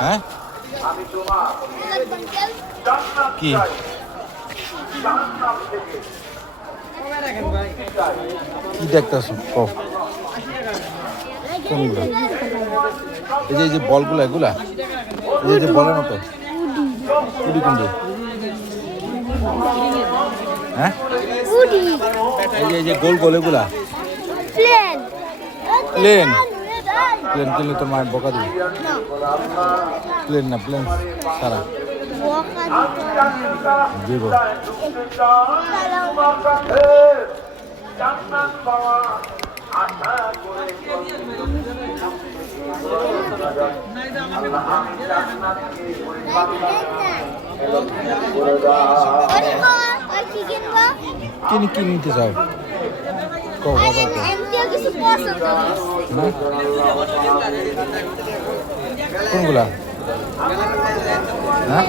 হ্যাঁ কি কি দেখতেছো কোনগুলো এই যে বলগুলো এগুলা এই যে বলের মতো কুড়ি কুন্ডি হ্যাঁ এই যে গোল গোল এগুলা প্লেন প্লেন কিনলে তোর মায়ের বকা দিবি প্লেন না প্লেন সারা দিব কিনে কি নিতে চাও কোনগুলা হ্যাঁ